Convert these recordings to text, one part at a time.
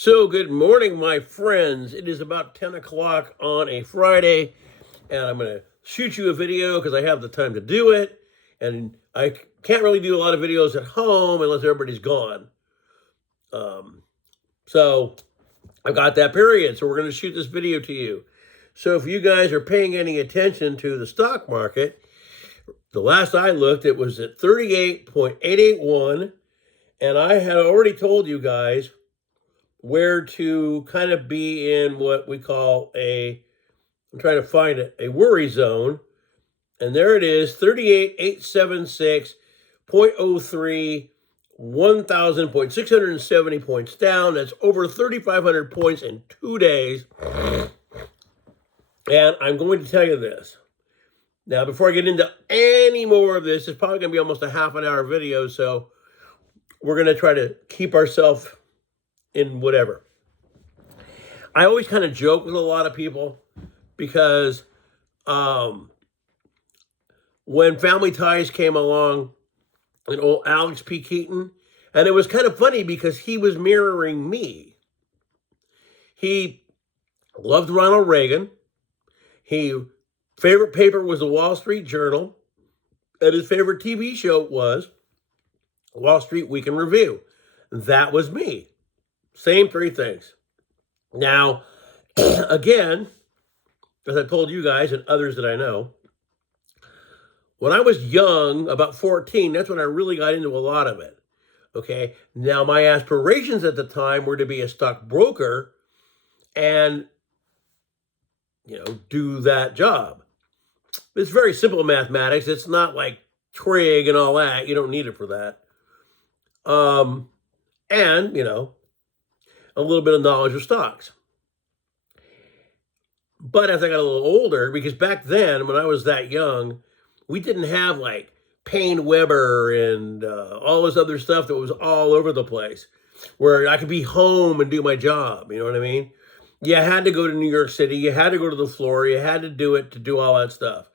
So, good morning, my friends. It is about 10 o'clock on a Friday, and I'm going to shoot you a video because I have the time to do it. And I can't really do a lot of videos at home unless everybody's gone. So, I've got that period. So, we're going to shoot this video to you. So, if you guys are paying any attention to the stock market, the last I looked, it was at 38.881. And I had already told you guys where to kind of be in what we call I'm trying to find it, a worry zone. And there it is, 38,876.03, 1,670 points down. That's over 3,500 points in 2 days. And I'm going to tell you this. Now, before I get into any more of this, it's probably going to be almost a half an hour video, so we're going to try to keep ourselves in whatever. I always kind of joke with a lot of people because when Family Ties came along, and old Alex P. Keaton, and it was kind of funny because he was mirroring me. He loved Ronald Reagan. His favorite paper was the Wall Street Journal, and his favorite TV show was Wall Street Week in Review. That was me. Same three things. Now, again, as I told you guys and others that I know, when I was young, about 14, that's when I really got into a lot of it. Okay. Now, my aspirations at the time were to be a stockbroker and, do that job. It's very simple mathematics. It's not like trig and all that. You don't need it for that. And, a little bit of knowledge of stocks. But as I got a little older, because back then, when I was that young, we didn't have like Payne Weber and all this other stuff that was all over the place, where I could be home and do my job. You know what I mean? You had to go to New York City. You had to go to the floor. You had to do it to do all that stuff.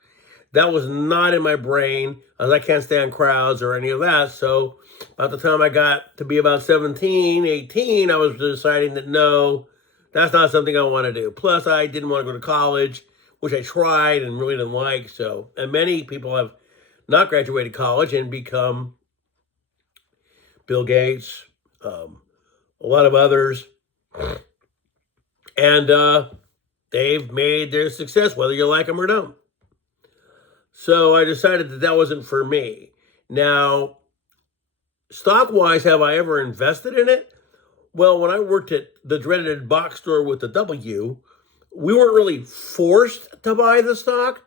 That was not in my brain, as I can't stand crowds or any of that. So by the time I got to be about 17, 18, I was deciding that no, that's not something I want to do. Plus, I didn't want to go to college, which I tried and really didn't like. So, and many people have not graduated college and become Bill Gates, a lot of others. And they've made their success, whether you like them or don't. So I decided that that wasn't for me. Now, stock-wise, have I ever invested in it? Well, when I worked at the dreaded box store with the W, we weren't really forced to buy the stock,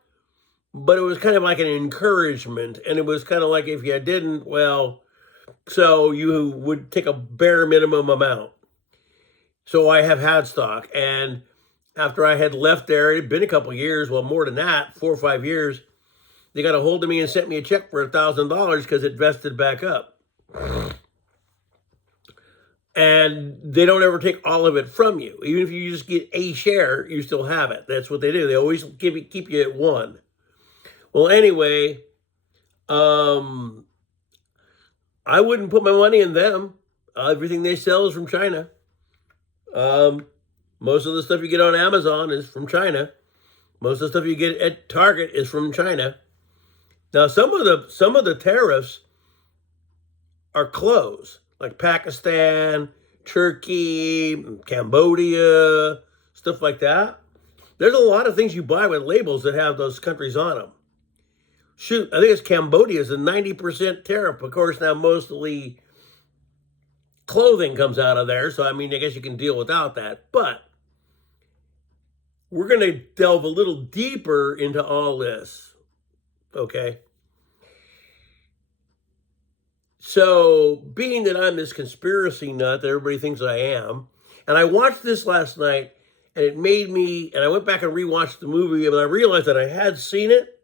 but it was kind of like an encouragement. And it was kind of like if you didn't, well, so you would take a bare minimum amount. So I have had stock. And after I had left there, it had been a couple of years, well, more than that, 4 or 5 years, they got a hold of me and sent me a check for $1,000 because it vested back up. And they don't ever take all of it from you. Even if you just get a share, you still have it. That's what they do. They always keep you at one. Well, anyway, I wouldn't put my money in them. Everything they sell is from China. Most of the stuff you get on Amazon is from China. Most of the stuff you get at Target is from China. Now, some of the tariffs are closed, like Pakistan, Turkey, Cambodia, stuff like that. There's a lot of things you buy with labels that have those countries on them. Shoot, I think it's Cambodia is a 90% tariff. Of course, now mostly clothing comes out of there, so I mean, I guess you can deal without that. But we're going to delve a little deeper into all this, okay? So, being that I'm this conspiracy nut that everybody thinks I am, and I watched this last night, and it made me, and I went back and rewatched the movie, and I realized that I had seen it.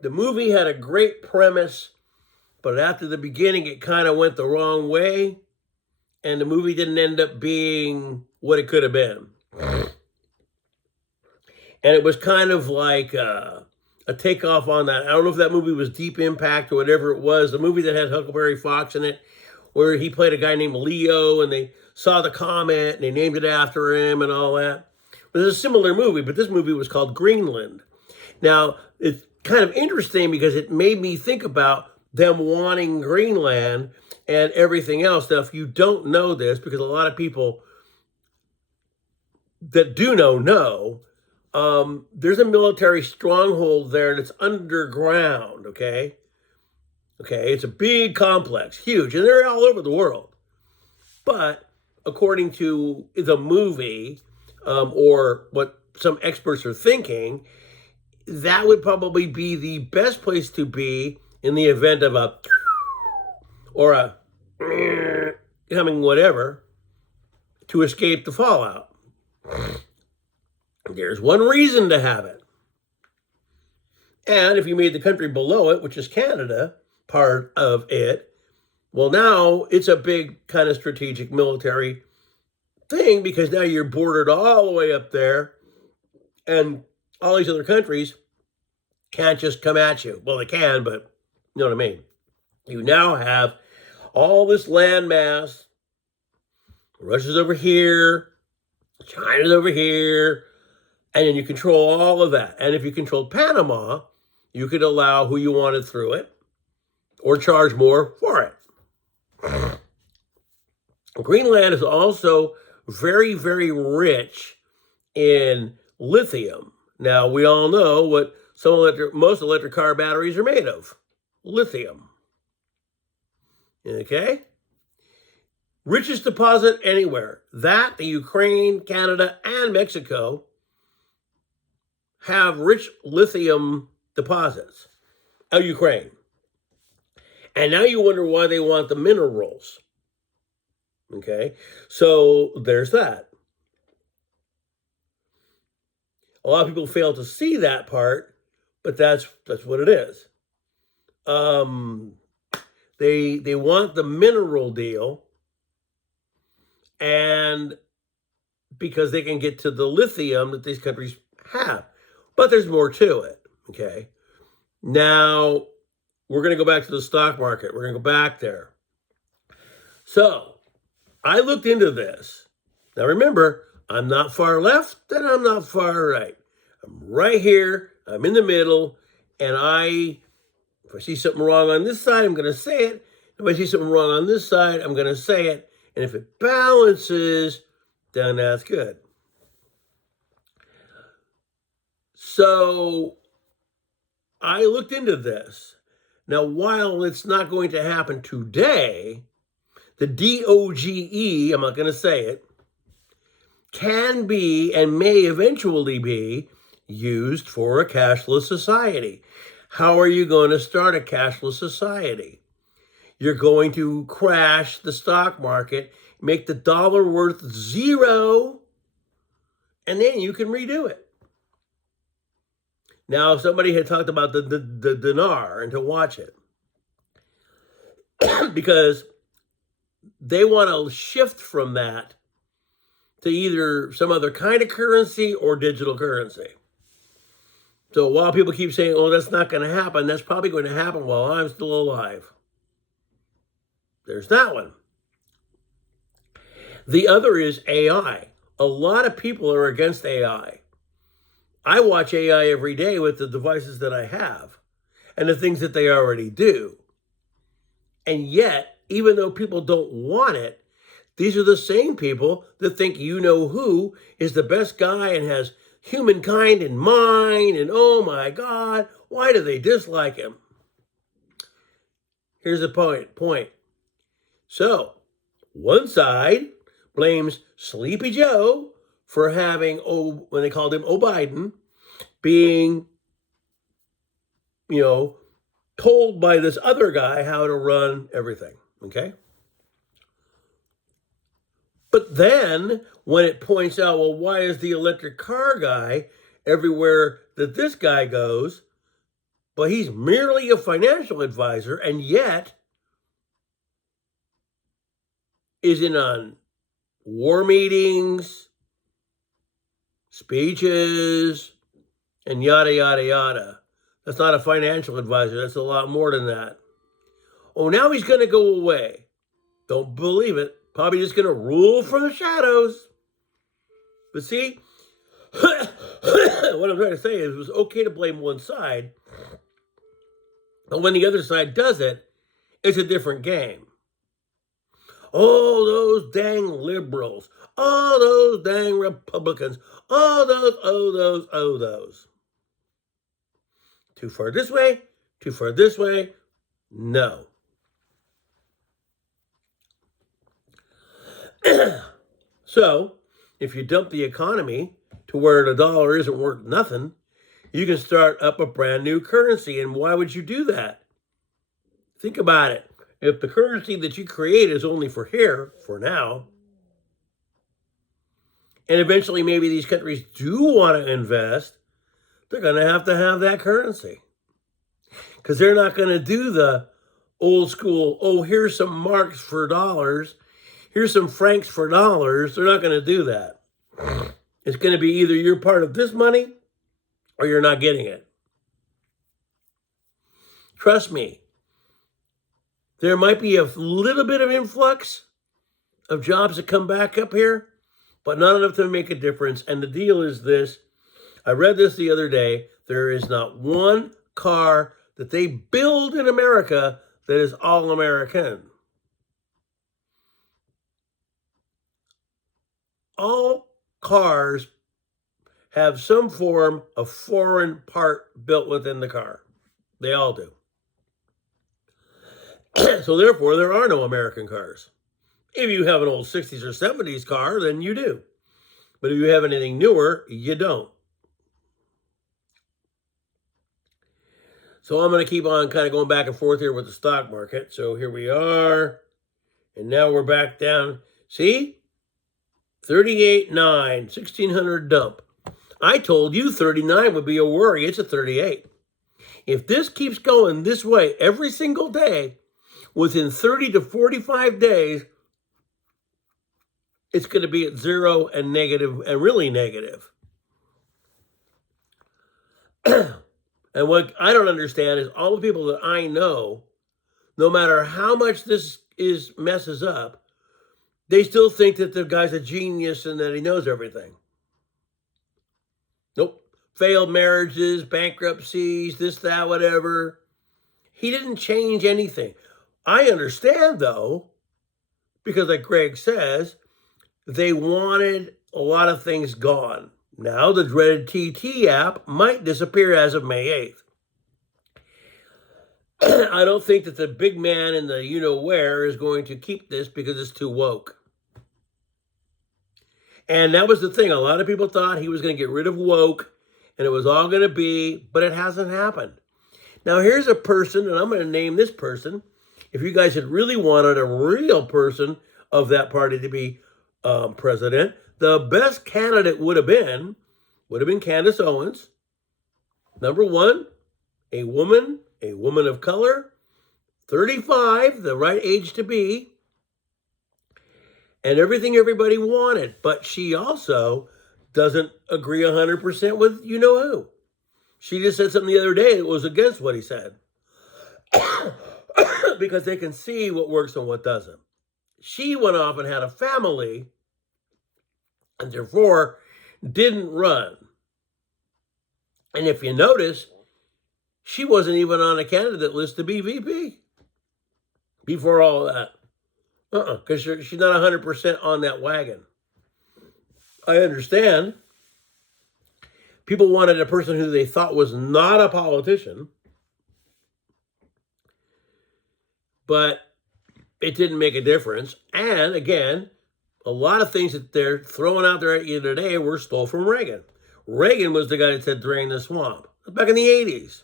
The movie had a great premise, but after the beginning, it kind of went the wrong way, and the movie didn't end up being what it could have been. And it was kind of like a takeoff on that. I don't know if that movie was Deep Impact or whatever it was. The movie that had Huckleberry Fox in it, where he played a guy named Leo, and they saw the comet and they named it after him and all that. But there's a similar movie, but this movie was called Greenland. Now, it's kind of interesting because it made me think about them wanting Greenland and everything else. Now, if you don't know this, because a lot of people that do know, there's a military stronghold there that's underground, okay? Okay, it's a big complex, huge, and they're all over the world. But according to the movie, or what some experts are thinking, that would probably be the best place to be in the event of a or a coming whatever to escape the fallout. There's one reason to have it. And if you made the country below it, which is Canada, part of it, well, now it's a big kind of strategic military thing because now you're bordered all the way up there and all these other countries can't just come at you. Well, they can, but you know what I mean. You now have all this land mass. Russia's over here, China's over here, and then you control all of that. And if you controlled Panama, you could allow who you wanted through it or charge more for it. Greenland is also very, very rich in lithium. Now, we all know what most electric car batteries are made of. Lithium. Okay? Richest deposit anywhere. That, the Ukraine, Canada, and Mexico have rich lithium deposits. Ukraine. And now you wonder why they want the minerals. Okay? So there's that. A lot of people fail to see that part, but that's what it is. They want the mineral deal, and because they can get to the lithium that these countries have. But there's more to it, okay? Now, we're going to go back to the stock market. We're going to go back there. So, I looked into this. Now, remember, I'm not far left and I'm not far right. I'm right here. I'm in the middle. And if I see something wrong on this side, I'm going to say it. If I see something wrong on this side, I'm going to say it. And if it balances, then that's good. So I looked into this. Now, while it's not going to happen today, the DOGE, I'm not going to say it, can be and may eventually be used for a cashless society. How are you going to start a cashless society? You're going to crash the stock market, make the dollar worth zero, and then you can redo it. Now, somebody had talked about the dinar and to watch it because they want to shift from that to either some other kind of currency or digital currency. So while people keep saying, oh, that's not going to happen, that's probably going to happen while I'm still alive. There's that one. The other is AI. A lot of people are against AI. I watch AI every day with the devices that I have and the things that they already do. And yet, even though people don't want it, these are the same people that think you-know-who is the best guy and has humankind in mind, and oh my God, why do they dislike him? Here's the point. So, one side blames Sleepy Joe for having, when they called him Biden, being, told by this other guy how to run everything, okay? But then, when it points out, well, why is the electric car guy everywhere that this guy goes, but he's merely a financial advisor, and yet is in on war meetings, speeches, and yada, yada, yada. That's not a financial advisor. That's a lot more than that. Oh, now he's going to go away. Don't believe it. Probably just going to rule from the shadows. But see, what I'm trying to say is it was okay to blame one side. But when the other side does it, it's a different game. Oh, those dang liberals. Oh, those dang Republicans. Oh, those. Too far this way, too far this way. No. So, if you dump the economy to where the dollar isn't worth nothing, you can start up a brand new currency. And why would you do that? Think about it. If the currency that you create is only for here, for now, and eventually maybe these countries do want to invest, they're going to have that currency. Because they're not going to do the old school, oh, here's some marks for dollars, here's some francs for dollars. They're not going to do that. It's going to be either you're part of this money or you're not getting it. Trust me. There might be a little bit of influx of jobs that come back up here, but not enough to make a difference. And the deal is this. I read this the other day. There is not one car that they build in America that is all American. All cars have some form of foreign part built within the car. They all do. So therefore, there are no American cars. If you have an old 60s or 70s car, then you do. But if you have anything newer, you don't. So I'm going to keep on kind of going back and forth here with the stock market. So here we are. And now we're back down. See? 38.9, 1600 dump. I told you 39 would be a worry. It's a 38. If this keeps going this way every single day, within 30 to 45 days, it's going to be at zero and negative, and really negative. And what I don't understand is all the people that I know, no matter how much this messes up, they still think that the guy's a genius and that he knows everything. Nope. Failed marriages, bankruptcies, this, that, whatever. He didn't change anything. I understand, though, because like Greg says, they wanted a lot of things gone. Now the dreaded TT app might disappear as of May 8th. I don't think that the big man in the you-know-where is going to keep this because it's too woke. And that was the thing. A lot of people thought he was going to get rid of woke and it was all going to be, but it hasn't happened. Now here's a person, and I'm going to name this person. If you guys had really wanted a real person of that party to be president, the best candidate would have been Candace Owens. Number one, a woman of color, 35, the right age to be, and everything everybody wanted. But she also doesn't agree 100% with you-know-who. She just said something the other day that was against what he said. Because they can see what works and what doesn't. She went off and had a family and therefore didn't run. And if you notice, she wasn't even on a candidate list to be VP before all of that. Because she's not 100% on that wagon. I understand. People wanted a person who they thought was not a politician, but it didn't make a difference. And again, a lot of things that they're throwing out there at you today were stole from Reagan. Reagan was the guy that said drain the swamp. Back in the 80s.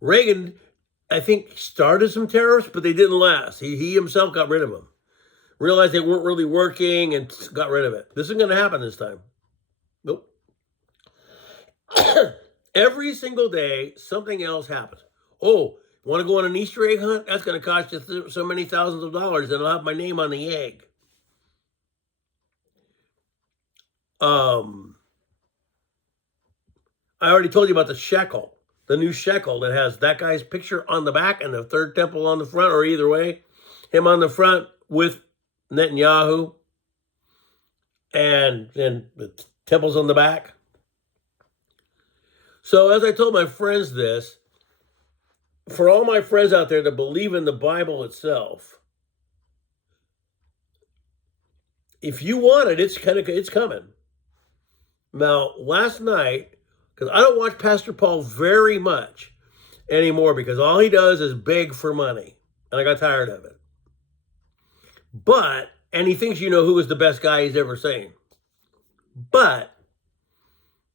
Reagan, I think, started some tariffs, but they didn't last. He himself got rid of them. Realized they weren't really working and got rid of it. This isn't going to happen this time. Nope. Every single day, something else happens. Oh, want to go on an Easter egg hunt? That's going to cost you so many thousands of dollars, and I'll have my name on the egg. I already told you about the shekel, the new shekel that has that guy's picture on the back and the third temple on the front, or either way. him on the front with Netanyahu and the temples on the back. So as I told my friends this, for all my friends out there that believe in the Bible itself, if you want it, it's coming. Now, last night, because I don't watch Pastor Paul very much anymore because all he does is beg for money, and I got tired of it. And he thinks you know who is the best guy he's ever seen. But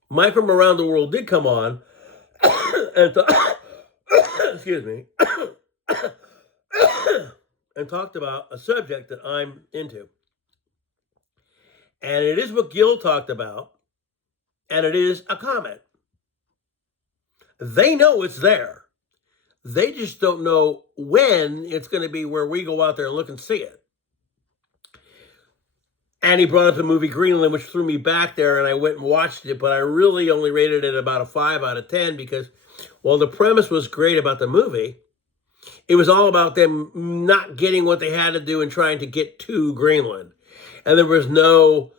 Mike from Around the World did come on and excuse me, and talked about a subject that I'm into. And it is what Gil talked about, and it is a comet. They know it's there. They just don't know when it's going to be where we go out there and look and see it. And he brought up the movie Greenland, which threw me back there, and I went and watched it, but I really only rated it about a 5 out of 10 because while the premise was great about the movie, it was all about them not getting what they had to do and trying to get to Greenland. And there was no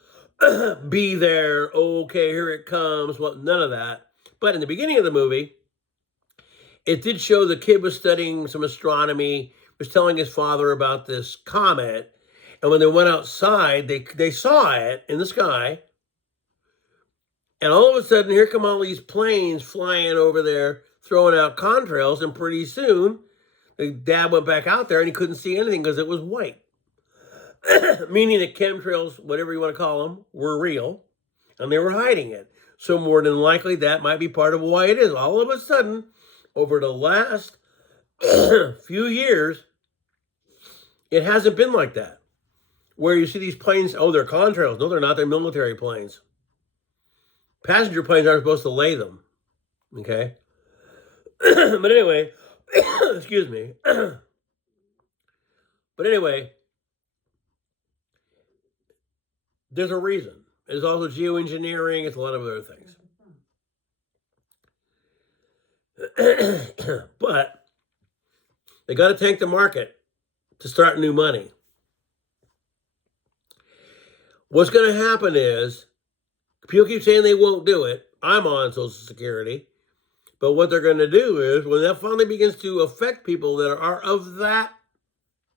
be there, okay, here it comes, well, none of that. But in the beginning of the movie, it did show the kid was studying some astronomy, was telling his father about this comet, and when they went outside, they saw it in the sky, and all of a sudden, here come all these planes flying over there, throwing out contrails, and pretty soon, the dad went back out there, and he couldn't see anything because it was white. Meaning that chemtrails, whatever you want to call them, were real, and they were hiding it. So more than likely, that might be part of why it is. All of a sudden, over the last few years, it hasn't been like that. Where you see these planes, oh, they're contrails. No, they're not. They're military planes. Passenger planes aren't supposed to lay them. Okay? But anyway, excuse me. But anyway, there's a reason. There's also geoengineering. It's a lot of other things. But they got to tank the market to start new money. What's going to happen is, people keep saying they won't do it. I'm on Social Security. But what they're going to do is, when that finally begins to affect people that are of that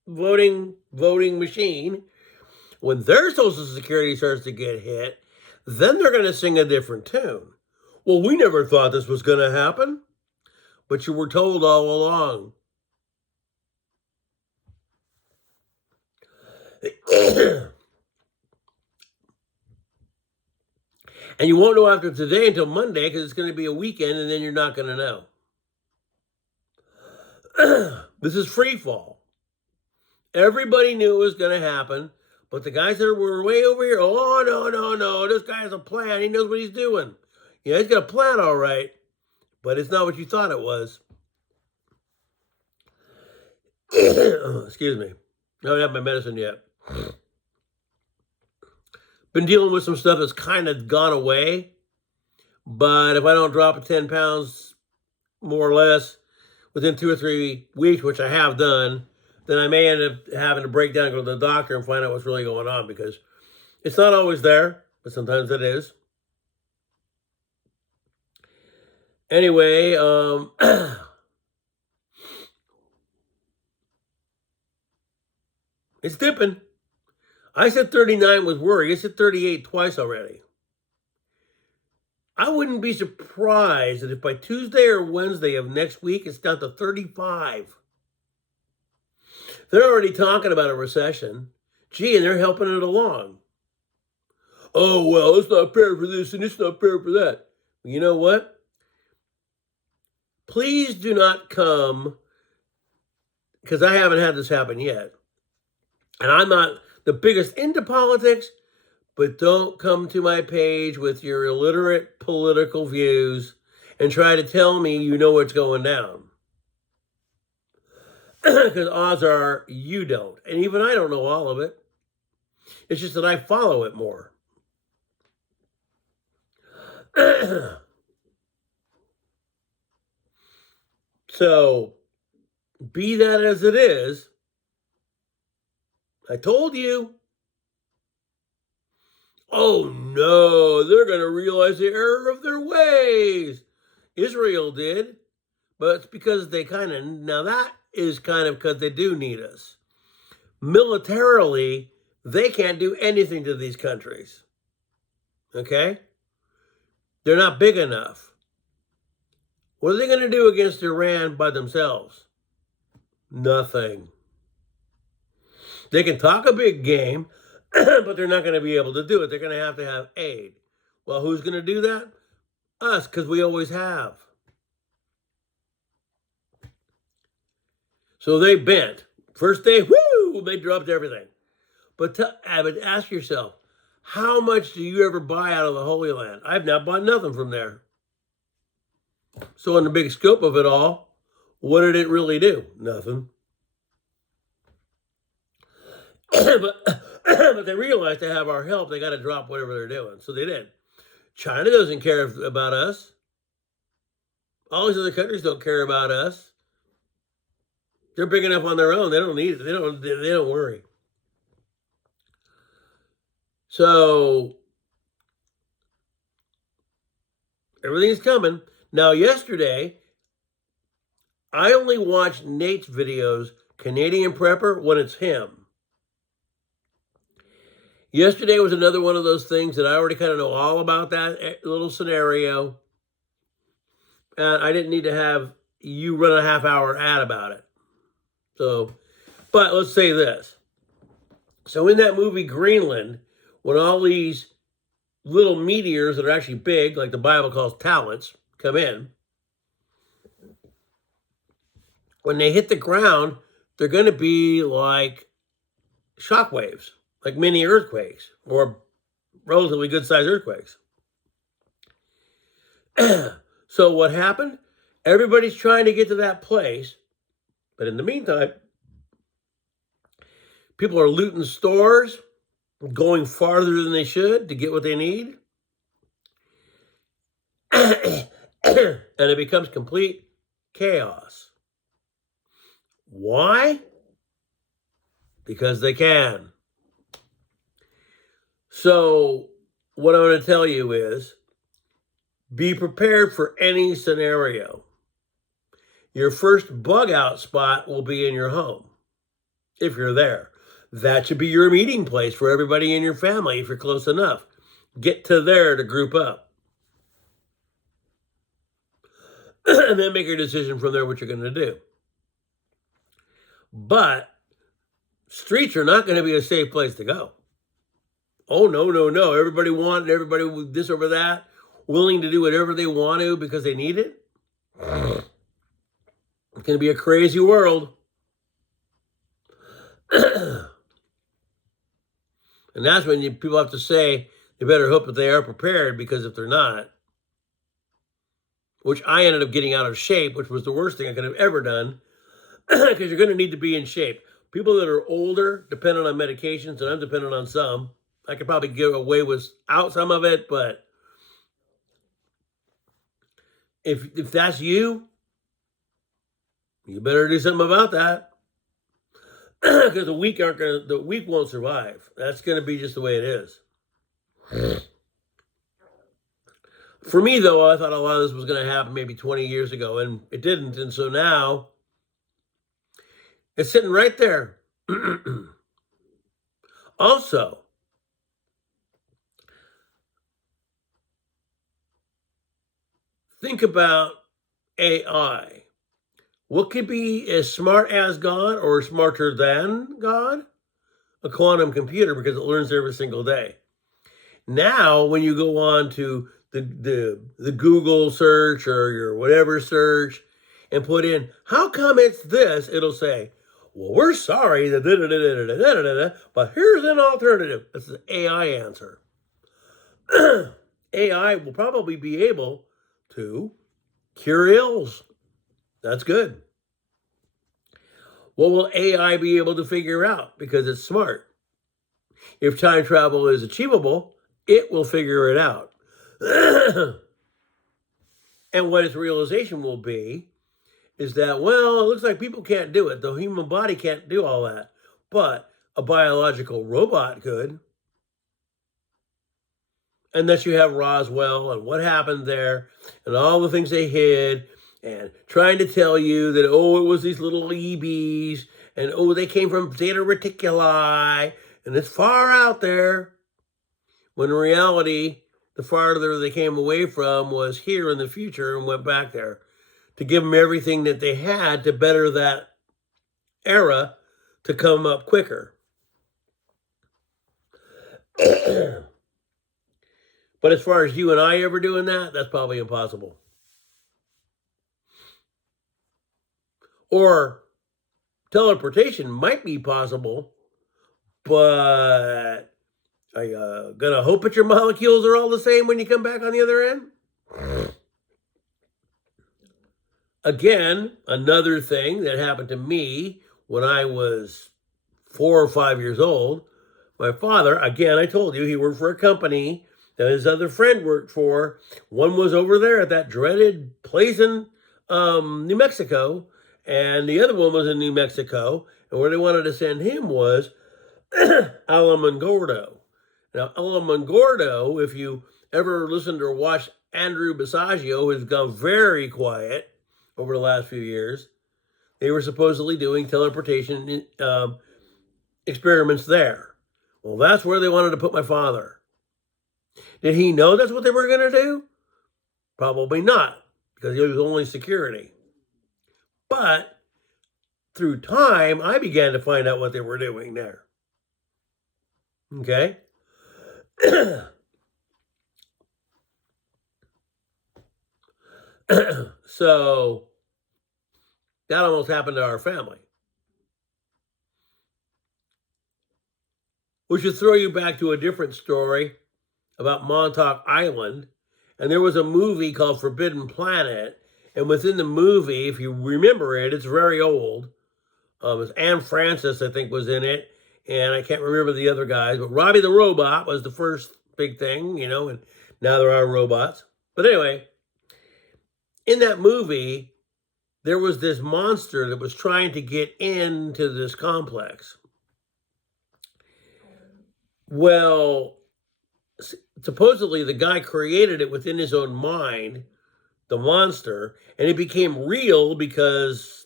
voting machine, when their Social Security starts to get hit, then they're going to sing a different tune. Well, we never thought this was going to happen, but you were told all along. And you won't know after today until Monday because it's going to be a weekend and then you're not going to know. This is free fall. Everybody knew it was going to happen, but the guys that were way over here, oh, no, this guy has a plan. He knows what he's doing. Yeah, he's got a plan, all right, but it's not what you thought it was. Excuse me. I don't have my medicine yet. Been dealing with some stuff that's kind of gone away, but if I don't drop 10 pounds, more or less, within 2 or 3 weeks, which I have done, then I may end up having to break down and go to the doctor and find out what's really going on, because it's not always there, but sometimes it is. Anyway, it's dipping. I said 39 was worried. I said 38 twice already. I wouldn't be surprised that if by Tuesday or Wednesday of next week, it's down to 35. They're already talking about a recession. Gee, and they're helping it along. Oh, well, it's not fair for this and it's not fair for that. You know what? Please do not come, because I haven't had this happen yet. And I'm not the biggest into politics, but don't come to my page with your illiterate political views and try to tell me you know what's going down. Because odds are you don't. And even I don't know all of it. It's just that I follow it more. So, be that as it is, I told you. Oh no, they're going to realize the error of their ways. Israel did, but it's because now that is kind of because they do need us. Militarily, they can't do anything to these countries. Okay? They're not big enough. What are they going to do against Iran by themselves? Nothing. They can talk a big game, but they're not going to be able to do it. They're going to have aid. Well, who's going to do that? Us, because we always have. So they bent. First day, whoo, they dropped everything. But ask yourself, how much do you ever buy out of the Holy Land? I've not bought nothing from there. So in the big scope of it all, what did it really do? Nothing. but they realized to have our help, they got to drop whatever they're doing. So they did. China doesn't care about us. All these other countries don't care about us. They're big enough on their own. They don't need it. They don't worry. So everything's coming. Now, yesterday, I only watched Nate's videos, Canadian Prepper, when it's him. Yesterday was another one of those things that I already kind of know all about that little scenario. And I didn't need to have you run a half-hour ad about it. So, but let's say this. So in that movie Greenland, when all these little meteors that are actually big, like the Bible calls talents, come in, when they hit the ground, they're going to be like shock waves, like mini earthquakes or relatively good-sized earthquakes. So what happened? Everybody's trying to get to that place, but in the meantime, people are looting stores, going farther than they should to get what they need. And it becomes complete chaos. Why? Because they can. So what I'm going to tell you is, be prepared for any scenario. Your first bug out spot will be in your home, if you're there. That should be your meeting place for everybody in your family if you're close enough. Get to there to group up. And then make your decision from there what you're going to do. But streets are not going to be a safe place to go. Oh, no, no, no. Everybody with this over that, willing to do whatever they want to because they need it. It's going to be a crazy world. And that's when people have to say they better hope that they are prepared, because if they're not, which I ended up getting out of shape, which was the worst thing I could have ever done, because you're going to need to be in shape. People that are older, dependent on medications, and I'm dependent on some. I could probably get away without some of it, but if that's you, you better do something about that. Because the weak won't survive. That's going to be just the way it is. For me, though, I thought a lot of this was going to happen maybe 20 years ago, and it didn't. And so now it's sitting right there. Also, think about AI. What could be as smart as God or smarter than God? A quantum computer, because it learns every single day. Now, when you go on to the Google search or your whatever search and put in, how come it's this? It'll say, well, we're sorry, but here's an alternative. That's the AI answer. AI will probably be able to cure ills. That's good. What will AI be able to figure out? Because it's smart. If time travel is achievable, it will figure it out. And what its realization will be is that, well, it looks like people can't do it. The human body can't do all that. But a biological robot could, unless you have Roswell and what happened there and all the things they hid and trying to tell you that, oh, it was these little EBs and, oh, they came from Zeta Reticuli and it's far out there. When in reality, the farther they came away from was here in the future and went back there to give them everything that they had to better that era to come up quicker. But as far as you and I ever doing that, that's probably impossible. Or teleportation might be possible, but are you gonna hope that your molecules are all the same when you come back on the other end? Again, another thing that happened to me when I was 4 or 5 years old. My father, again, I told you, he worked for a company that his other friend worked for. One was over there at that dreaded place in New Mexico, and the other one was in New Mexico. And where they wanted to send him was Alamogordo. Now, Alamogordo, if you ever listened or watched Andrew Basiago, who's gone very quiet over the last few years, they were supposedly doing teleportation experiments there. Well, that's where they wanted to put my father. Did he know that's what they were going to do? Probably not, because he was only security. But through time, I began to find out what they were doing there. Okay? So that almost happened to our family. Which should throw you back to a different story about Montauk Island. And there was a movie called Forbidden Planet. And within the movie, if you remember it, it's very old. It's Anne Francis, I think, was in it. And I can't remember the other guys. But Robbie the Robot was the first big thing, you know. And now there are robots. But anyway, in that movie, there was this monster that was trying to get into this complex. Well, supposedly the guy created it within his own mind, the monster, and it became real because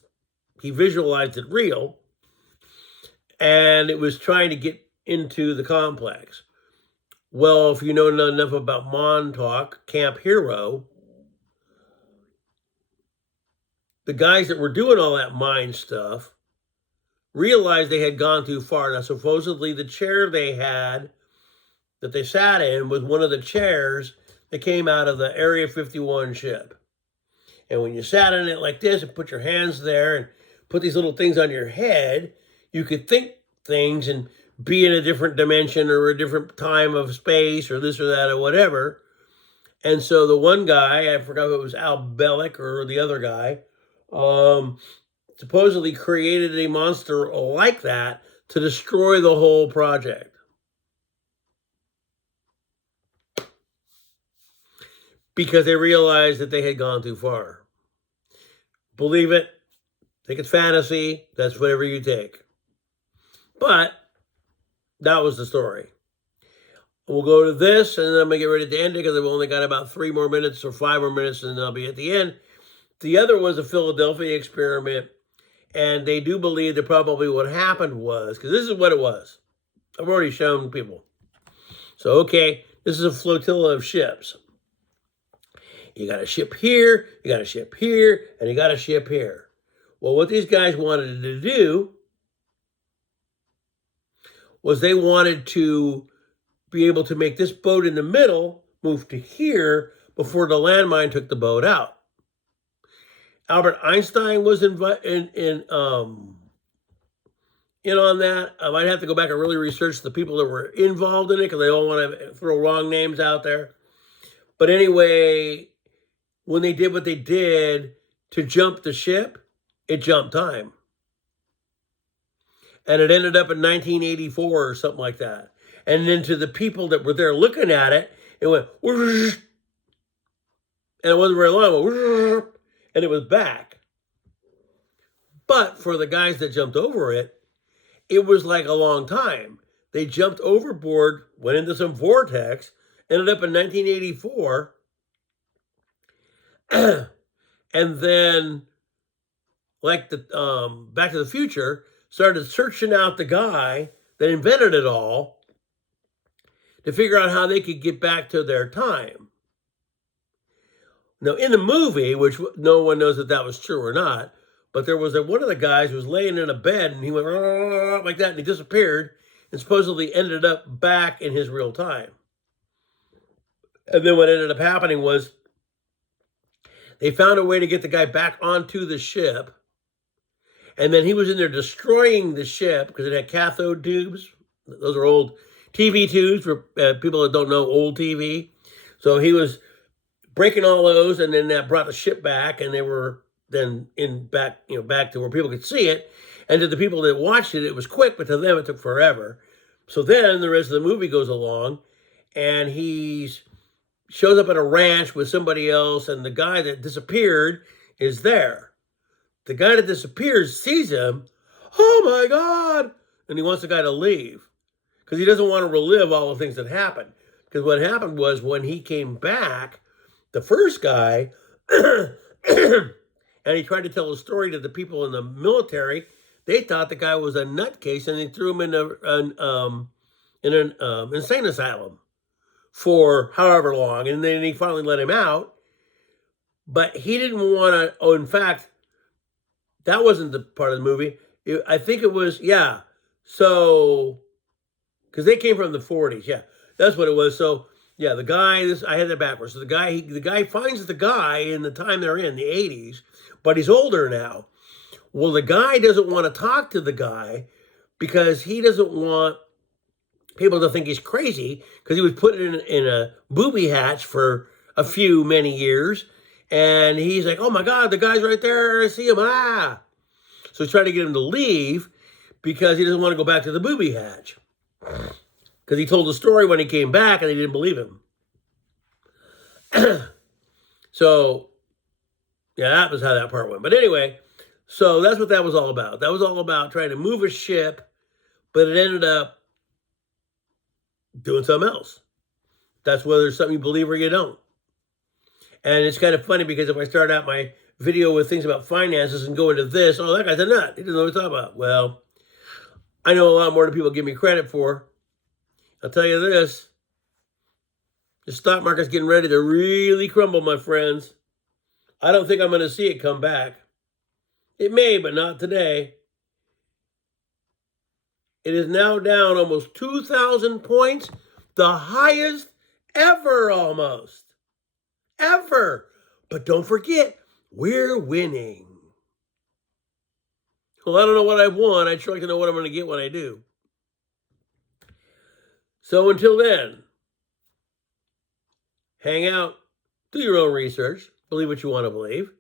he visualized it real, and it was trying to get into the complex. Well, if you know enough about Montauk, Camp Hero, the guys that were doing all that mind stuff realized they had gone too far. Now, supposedly the chair they had that they sat in was one of the chairs that came out of the Area 51 ship. And when you sat in it like this and put your hands there and put these little things on your head, you could think things and be in a different dimension or a different time of space or this or that or whatever. And so the one guy, I forgot if it was Al Bellick or the other guy, supposedly created a monster like that to destroy the whole project. Because they realized that they had gone too far. Believe it, think it's fantasy, that's whatever you take. But that was the story. We'll go to this, and then I'm going to get ready to end it because I've only got about 3 more minutes or 5 more minutes, and I'll be at the end. The other was a Philadelphia experiment, and they do believe that probably what happened was, because this is what it was. I've already shown people. So, okay, this is a flotilla of ships. You got a ship here, you got a ship here, and you got a ship here. Well, what these guys wanted to do was they wanted to be able to make this boat in the middle move to here before the landmine took the boat out. Albert Einstein was in on that. I might have to go back and really research the people that were involved in it because I don't want to throw wrong names out there. But anyway, when they did what they did to jump the ship, it jumped time. And it ended up in 1984 or something like that. And then to the people that were there looking at it, it went, whoosh, and it wasn't very long, it went, whoosh, and it was back. But for the guys that jumped over it, it was like a long time. They jumped overboard, went into some vortex, ended up in 1984, and then, like the Back to the Future, started searching out the guy that invented it all to figure out how they could get back to their time. Now, in the movie, which no one knows if that was true or not, but there was one of the guys who was laying in a bed and he went like that and he disappeared and supposedly ended up back in his real time. And then what ended up happening was they found a way to get the guy back onto the ship. And then he was in there destroying the ship because it had cathode tubes. Those are old TV tubes for people that don't know old TV. So he was breaking all those, and then that brought the ship back, and they were then back to where people could see it. And to the people that watched it, it was quick, but to them it took forever. So then the rest of the movie goes along, and he shows up at a ranch with somebody else, and the guy that disappeared is there. The guy that disappears sees him. Oh my God! And he wants the guy to leave because he doesn't want to relive all the things that happened. Because what happened was when he came back, the first guy, and he tried to tell a story to the people in the military, they thought the guy was a nutcase, and they threw him in an insane asylum for however long, and then he finally let him out. But he didn't want to. Oh, in fact, that wasn't the part of the movie. I think it was, yeah. So, because they came from the 40s, yeah, that's what it was. So, yeah, the guy. I had that backwards. So the guy finds the guy in the time they're in the 80s, but he's older now. Well, the guy doesn't want to talk to the guy because he doesn't want people to think he's crazy because he was put in a booby hatch for many years. And he's like, oh my God, the guy's right there. I see him. Ah. So he's trying to get him to leave because he doesn't want to go back to the booby hatch. Because he told the story when he came back and they didn't believe him. So, yeah, that was how that part went. But anyway, so that's what that was all about. That was all about trying to move a ship, but it ended up doing something else. That's whether it's something you believe or you don't. And it's kind of funny because if I start out my video with things about finances and go into this, oh, that guy's a nut. He doesn't know what he's talking about. Well, I know a lot more than people give me credit for. I'll tell you this. The stock market's getting ready to really crumble, my friends. I don't think I'm going to see it come back. It may, but not today. It is now down almost 2,000 points, the highest ever almost. Ever. But don't forget, we're winning. Well, I don't know what I've won. I'd sure like to know what I'm going to get when I do. So until then, hang out, do your own research, believe what you want to believe,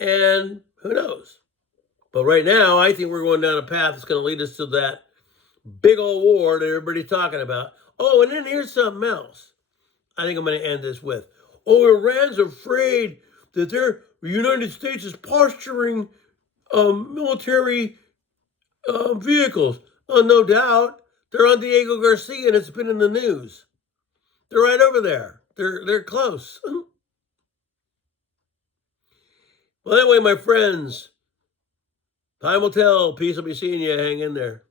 and who knows? But right now, I think we're going down a path that's going to lead us to that big old war that everybody's talking about. Oh, and then here's something else I think I'm going to end this with. Oh, Iran's afraid that the United States is posturing military vehicles. Oh, no doubt. They're on Diego Garcia, and it's been in the news. They're right over there. They're close. Well, anyway, my friends, time will tell. Peace will be seeing you. Hang in there.